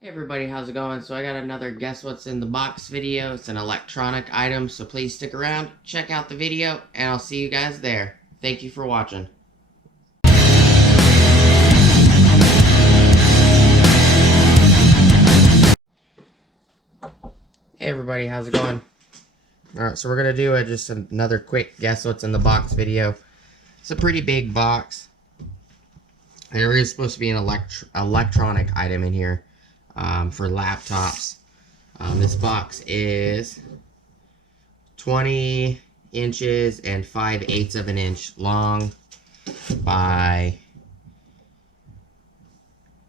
Hey everybody, how's it going? So I got another Guess What's in the Box video. It's an electronic item, so please stick around, check out the video, and I'll see you guys there. Thank you for watching. Hey everybody, how's it going? Alright, so we're going to do just another quick Guess What's in the Box video. It's a pretty big box. There is supposed to be an electronic item in here for laptops. This box is 20 inches and 5/8 of an inch long by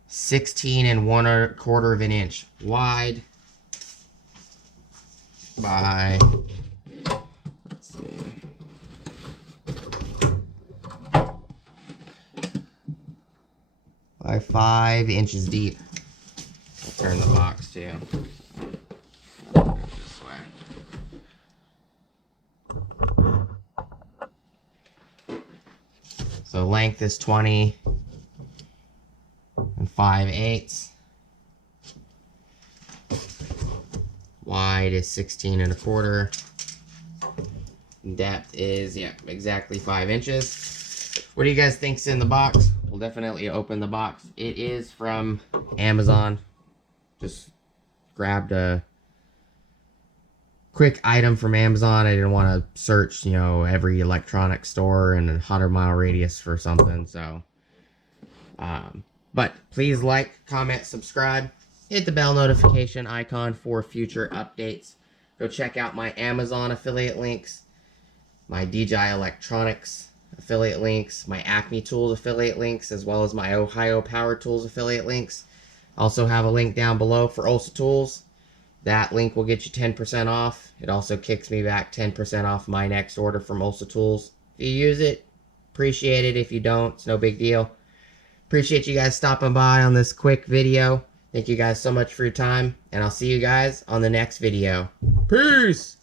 16 and 1/4 of an inch wide by, let's see, by 5 inches deep. I'll turn the box too. This way. So length is 20 and 5/8. Wide is 16 and 1/4. Depth is, yeah, exactly 5 inches. What do you guys think's in the box? We'll definitely open the box. It is from Amazon. Just grabbed a quick item from Amazon. I didn't want to search, every electronic store in a 100-mile radius for something. So, but please like, comment, subscribe. Hit the bell notification icon for future updates. Go check out my Amazon affiliate links, my DJI Electronics affiliate links, my Acme Tools affiliate links, as well as my Ohio Power Tools affiliate links. Also have a link down below for Ulsa Tools. That link will get you 10% off. It also kicks me back 10% off my next order from Ulsa Tools. If you use it, appreciate it. If you don't, it's no big deal. Appreciate you guys stopping by on this quick video. Thank you guys so much for your time, and I'll see you guys on the next video. Peace!